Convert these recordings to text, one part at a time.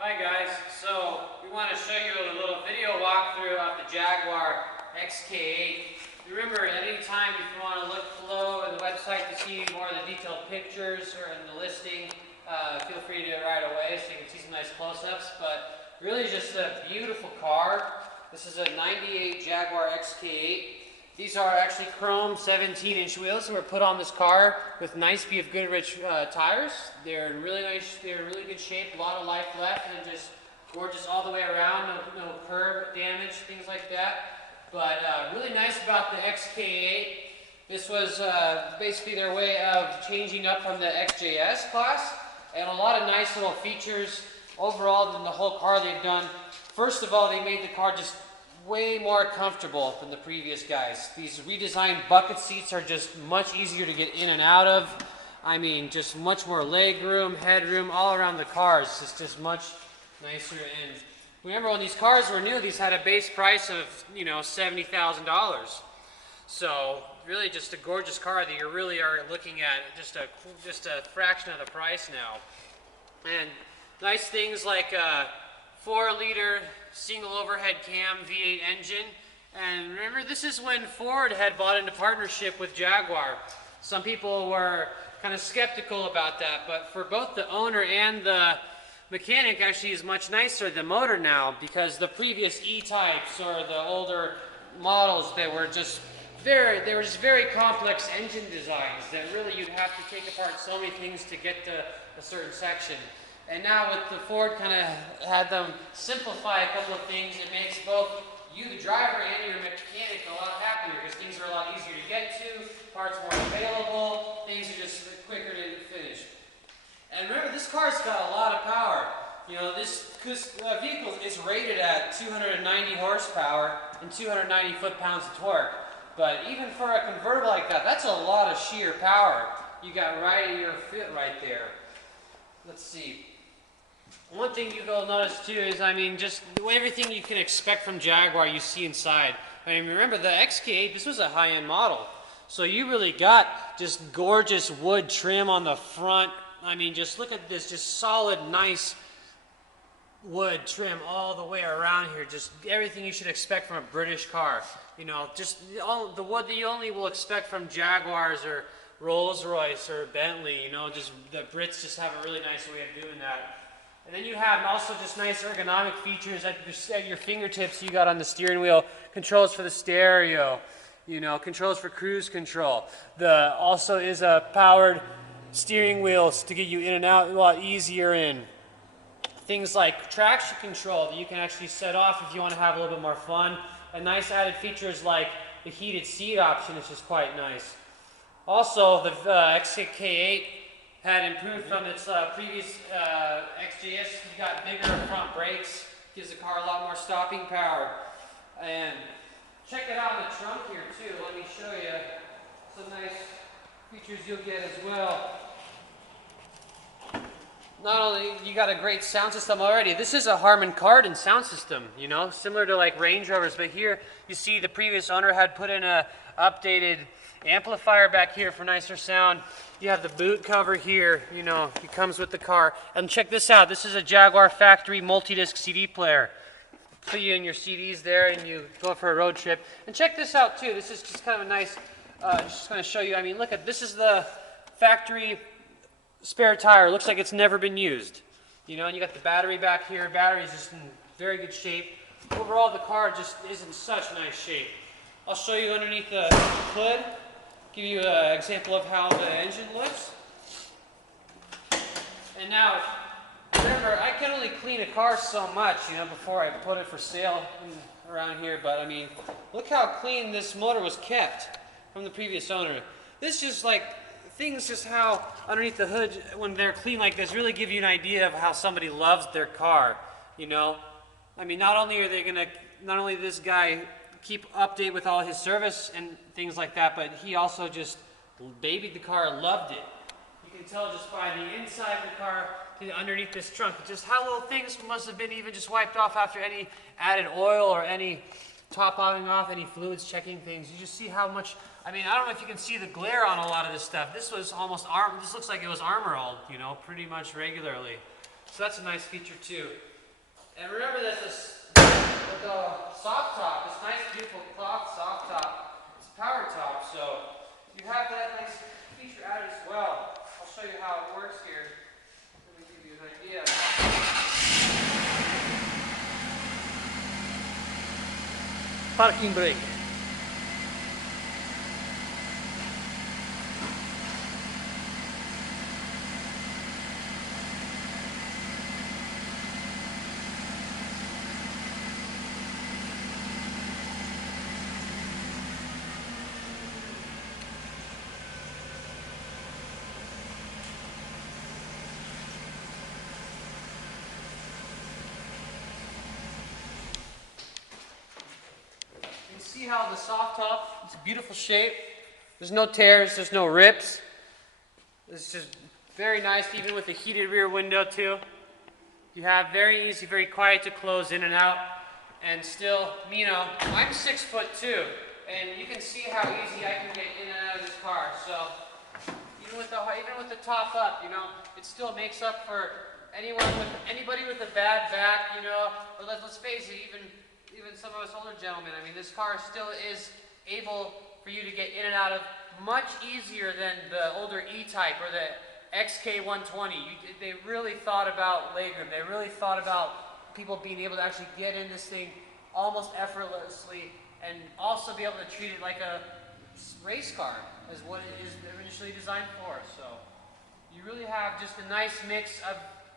Hi guys, so we want to show you a little video walkthrough of the Jaguar XK8. Remember, at any time if you want to look below in the website to see more of the detailed pictures or in the listing, feel free to do it right away so you can see some nice close-ups. But really just a beautiful car. This is a 98 Jaguar XK8. These are actually chrome 17-inch wheels that were put on this car with nice beef Goodrich tires. They're in really nice, they're in really good shape, a lot of life left, and just gorgeous all the way around, no curb damage, things like that. But really nice about the XK8. This was basically their way of changing up from the XJS class, and a lot of nice little features overall in the whole car they've done. First of all, they made the car just way more comfortable than the previous guys. These redesigned bucket seats are just much easier to get in and out of. I mean, just much more leg room, headroom, all around the cars. It's just much nicer. And remember, when these cars were new, these had a base price of, $70,000. So really just a gorgeous car that you really are looking at just a fraction of the price now. And nice things like 4-liter single overhead cam V8 engine. And remember, this is when Ford had bought into partnership with Jaguar. Some people were kind of skeptical about that, but for both the owner and the mechanic, actually is much nicer, the motor now, because the previous E-types or the older models, they were just very complex engine designs that really you'd have to take apart so many things to get to a certain section. And now with the Ford kind of had them simplify a couple of things, it makes both you, the driver, and your mechanic a lot happier because things are a lot easier to get to, parts more available, things are just quicker to finish. And remember, this car's got a lot of power. This vehicle is rated at 290 horsepower and 290 foot-pounds of torque. But even for a convertible like that, that's a lot of sheer power you got right at your foot right there. Let's see. One thing you'll notice too is, just everything you can expect from Jaguar you see inside. Remember the XK8, this was a high-end model. So you really got just gorgeous wood trim on the front. Just look at this, just solid, nice wood trim all the way around here. Just everything you should expect from a British car. Just all the wood that you only will expect from Jaguars or Rolls-Royce or Bentley. Just the Brits just have a really nice way of doing that. And then you have also just nice ergonomic features at your fingertips. You got on the steering wheel controls for the stereo, controls for cruise control. Also is a powered steering wheels to get you in and out a lot easier in. Things like traction control that you can actually set off if you want to have a little bit more fun. And nice added features like the heated seat option, which is quite nice. Also, the XK8 had improved from its previous XJS. You got bigger front brakes, gives the car a lot more stopping power. And check it out in the trunk here too. Let me show you some nice features you'll get as well. Not only you got a great sound system already. This is a Harmon Kardon Sound System, similar to like Range Rovers. But here you see the previous owner had put in a updated amplifier back here for nicer sound. You have the boot cover here, it comes with the car. And check this out, this is a Jaguar factory multi-disc CD player. Put you in your CDs there and you go for a road trip. And check this out too, this is just kind of a nice, just going to show you, look at, this is the factory spare tire. Looks like it's never been used. And you got the battery back here, battery is just in very good shape. Overall, the car just is in such nice shape. I'll show you underneath the hood, give you an example of how the engine looks. And now, remember, I can only clean a car so much, before I put it for sale around here. But look how clean this motor was kept from the previous owner. This just like things, just how underneath the hood, when they're clean like this, really give you an idea of how somebody loves their car. Not only this guy keep update with all his service and things like that, but he also just babied the car, loved it. You can tell just by the inside of the car to underneath this trunk, just how little things must have been even just wiped off after any added oil or any topping off, any fluids, checking things. You just see how much, I don't know if you can see the glare on a lot of this stuff. This was almost this looks like it was armor-all, pretty much regularly. So that's a nice feature too. And remember that with the soft top, this nice beautiful cloth soft top, it's a power top, so you have that nice feature added as well. I'll show you how it works here. Let me give you an idea. Parking brake. See how the soft top, it's a beautiful shape. There's no tears, there's no rips. It's just very nice, even with the heated rear window too. You have very easy, very quiet to close in and out. And still, you know, I'm 6'2", and you can see how easy I can get in and out of this car. So even with the top up, you know, it still makes up for anybody with a bad back, you know. But let's face it, even some of us older gentlemen, I mean, this car still is able for you to get in and out of much easier than the older E-Type or the XK120. They really thought about legroom. They really thought about people being able to actually get in this thing almost effortlessly and also be able to treat it like a race car, as what it is initially designed for. So you really have just a nice mix of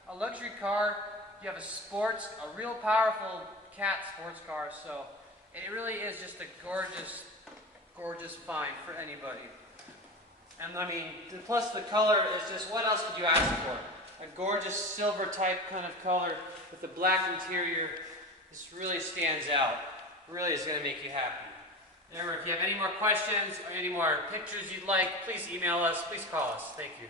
a luxury car. You have a real powerful cat sports car, so it really is just a gorgeous, gorgeous find for anybody. And I mean, plus the color is just, what else could you ask for? A gorgeous silver type kind of color with a black interior. This really stands out. Really is going to make you happy. Remember, if you have any more questions or any more pictures you'd like, please email us, please call us. Thank you.